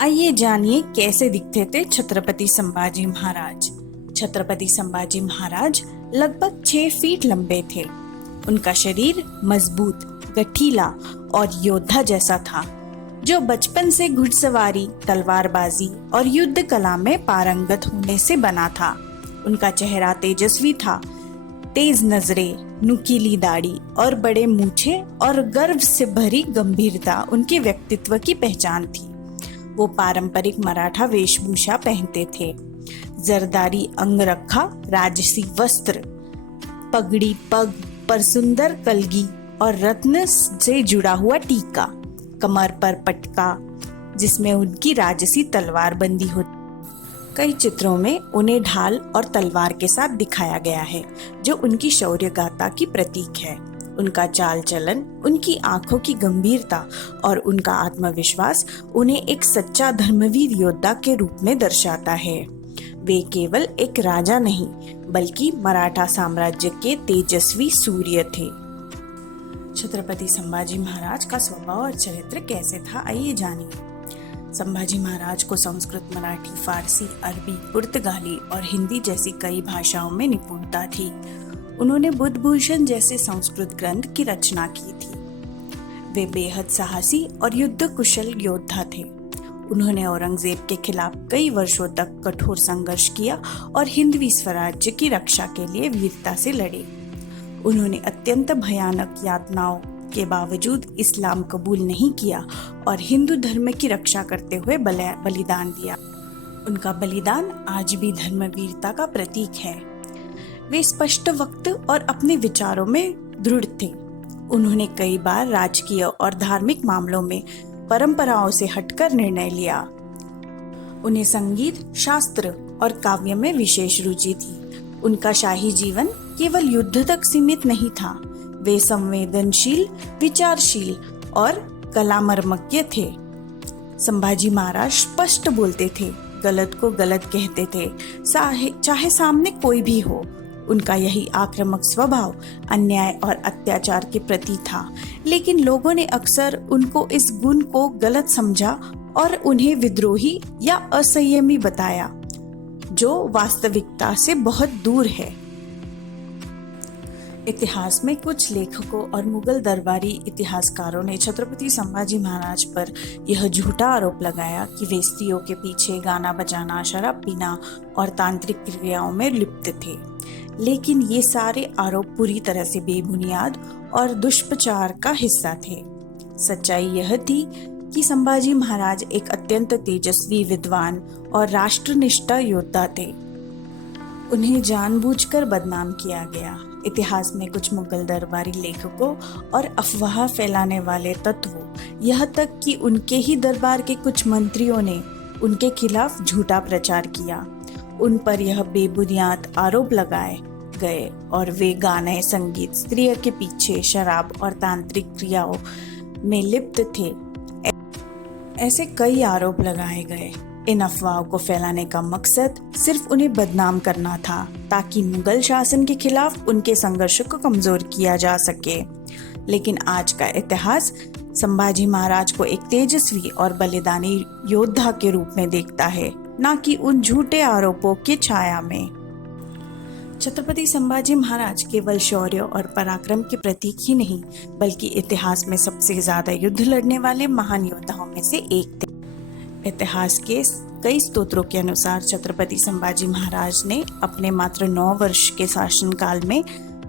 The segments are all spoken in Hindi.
आइए जानिए कैसे दिखते थे छत्रपति संभाजी महाराज। छत्रपति संभाजी महाराज लगभग 6 फीट लंबे थे। उनका शरीर मजबूत, गठीला और योद्धा जैसा था, जो बचपन से घुड़सवारी, तलवारबाजी और युद्ध कला में पारंगत होने से बना था। उनका चेहरा तेजस्वी था। तेज नजरें, नुकीली दाढ़ी और बड़े मूछे और गर्व से भरी गंभीरता उनके व्यक्तित्व की पहचान थी। वो पारंपरिक मराठा वेशभूषा पहनते थे। जरदारी अंगरखा, राजसी वस्त्र, पगड़ी पग पर सुंदर कलगी और रत्न से जुड़ा हुआ टीका, कमर पर पटका जिसमें उनकी राजसी तलवार बंदी होती। कई चित्रों में उन्हें ढाल और तलवार के साथ दिखाया गया है, जो उनकी शौर्य गाथा की प्रतीक है। उनका चाल चलन, उनकी आंखों की गंभीरता और उनका आत्मविश्वास उन्हें एक सच्चा धर्मवीर योद्धा के रूप में दर्शाता है। वे केवल एक राजा नहीं, बल्कि मराठा साम्राज्य के तेजस्वी सूर्य थे। छत्रपति संभाजी महाराज का स्वभाव और चरित्र कैसे था, आइए जानिए। संभाजी महाराज को संस्कृत, मराठी, फारसी, अरबी, पुर्तगाली और हिंदी जैसी कई भाषाओं में निपुणता थी। उन्होंने बुद्धभूषण जैसे संस्कृत ग्रंथ की रचना की थी। वे बेहद साहसी और युद्ध कुशल योद्धा थे। उन्होंने औरंगजेब के खिलाफ कई वर्षों तक कठोर संघर्ष किया और हिंदवी स्वराज्य की रक्षा के लिए वीरता से लड़े। उन्होंने अत्यंत भयानक यातनाओं के बावजूद इस्लाम कबूल नहीं किया और हिंदू धर्म की रक्षा करते हुए बलिदान दिया। उनका बलिदान आज भी धर्मवीरता का प्रतीक है। वे स्पष्ट वक्त और अपने विचारों में दृढ़ थे। उन्होंने कई बार राजकीय और धार्मिक मामलों में परंपराओं से हटकर निर्णय लिया। उन्हें संगीत, शास्त्र और काव्य में विशेष रुचि थी। उनका शाही जीवन केवल युद्ध तक सीमित नहीं था। वे संवेदनशील, विचारशील और कलामर्मज्ञ थे। संभाजी महाराज स्पष्ट बोलते थे, गलत को गलत कहते थे, चाहे सामने कोई भी हो। उनका यही आक्रामक स्वभाव अन्याय और अत्याचार के प्रति था, लेकिन लोगों ने अक्सर उनको इस गुण को गलत समझा और उन्हें विद्रोही या असंयमी बताया, जो वास्तविकता से बहुत दूर है। इतिहास में कुछ लेखकों और मुगल दरबारी इतिहासकारों ने छत्रपति संभाजी महाराज पर यह झूठा आरोप लगाया कि वे स्त्रियों के पीछे गाना बजाना, शराब पीना और तांत्रिक क्रियाओं में लिप्त थे। लेकिन ये सारे आरोप पूरी तरह से बेबुनियाद और दुष्प्रचार का हिस्सा थे। सच्चाई यह थी कि संभाजी महाराज एक अत्यंत तेजस्वी, विद्वान और राष्ट्रनिष्ठ योद्धा थे। उन्हें जानबूझकर बदनाम किया गया। इतिहास में कुछ मुगल दरबारी लेखकों और अफवाह फैलाने वाले तत्वों, यह तक कि उनके ही दरबार के कुछ मंत्रियों ने उनके खिलाफ झूठा प्रचार किया। उन पर यह बेबुनियाद आरोप लगाए गए और वे गाने, संगीत, स्त्रियों के पीछे, शराब और तांत्रिक क्रियाओं में लिप्त थे। ऐसे कई आरोप लगाए गए। इन अफवाहों को फैलाने का मकसद सिर्फ उन्हें बदनाम करना था, ताकि मुगल शासन के खिलाफ उनके संघर्ष को कमजोर किया जा सके। लेकिन आज का इतिहास संभाजी महाराज को एक तेजस्वी और बलिदानी योद्धा के रूप में देखता है, न कि उन झूठे आरोपों की छाया में। छत्रपति संभाजी महाराज केवल शौर्य और पराक्रम के प्रतीक ही नहीं, बल्कि इतिहास में सबसे ज्यादा युद्ध लड़ने वाले महान योद्धाओं में से एक थे। इतिहास के कई स्रोतों के अनुसार छत्रपति संभाजी महाराज ने अपने मात्र 9 वर्ष के शासनकाल में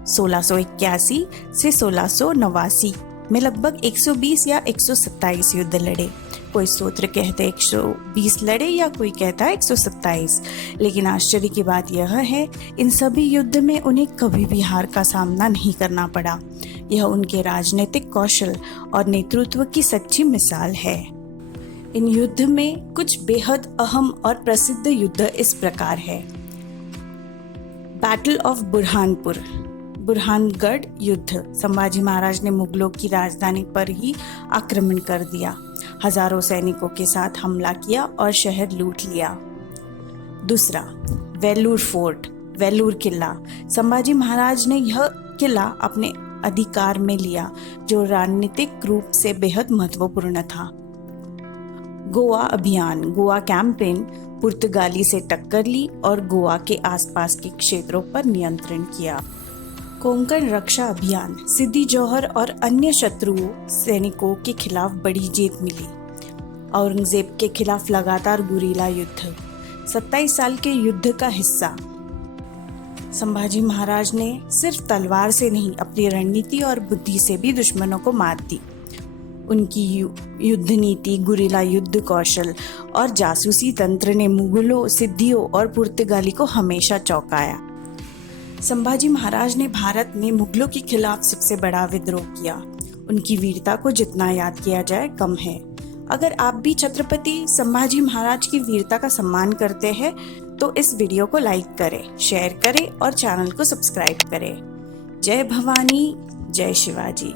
1681 से 1689 में लगभग 120 या 127 युद्ध लड़े। कोई स्रोत कहते 120 लड़े या कोई कहता है 127। लेकिन आश्चर्य की बात यह है, इन सभी युद्ध में उन्हें कभी भी हार का सामना नहीं करना पड़ा। यह उनके राजनीतिक कौशल और नेतृत्व की सच्ची मिसाल है। इन युद्ध में कुछ बेहद अहम और प्रसिद्ध युद्ध इस प्रकार है। बैटल ऑफ बुरहानपुर, बुरहानगढ़ युद्ध। संभाजी महाराज ने मुगलों की राजधानी पर ही आक्रमण कर दिया, हजारों सैनिकों के साथ हमला किया और शहर लूट लिया। दूसरा, वेलूर फोर्ट, वेलूर किला। संभाजी महाराज ने यह किला अपने अधिकार में लिया, जो रणनीतिक रूप से बेहद महत्वपूर्ण था। गोवा अभियान, गोवा कैंपेन पुर्तगाली से टक्कर ली और गोवा के आसपास के क्षेत्रों पर नियंत्रण किया। कोंकण रक्षा अभियान, सिद्दी जौहर और अन्य शत्रुओं सैनिकों के खिलाफ बड़ी जीत मिली। औरंगजेब के खिलाफ लगातार गुरीला युद्ध, 27 साल के युद्ध का हिस्सा। संभाजी महाराज ने सिर्फ तलवार से नहीं, अपनी रणनीति और बुद्धि से भी दुश्मनों को मात दी। उनकी युद्ध नीति, गुरीला युद्ध कौशल और जासूसी तंत्र ने मुगलों, सिद्दियों और पुर्तगाली को हमेशा चौंकाया। संभाजी महाराज ने भारत में मुगलों के खिलाफ सबसे बड़ा विद्रोह किया। उनकी वीरता को जितना याद किया जाए कम है। अगर आप भी छत्रपति संभाजी महाराज की वीरता का सम्मान करते हैं तो इस वीडियो को लाइक करें, शेयर करें और चैनल को सब्सक्राइब करें। जय भवानी, जय शिवाजी।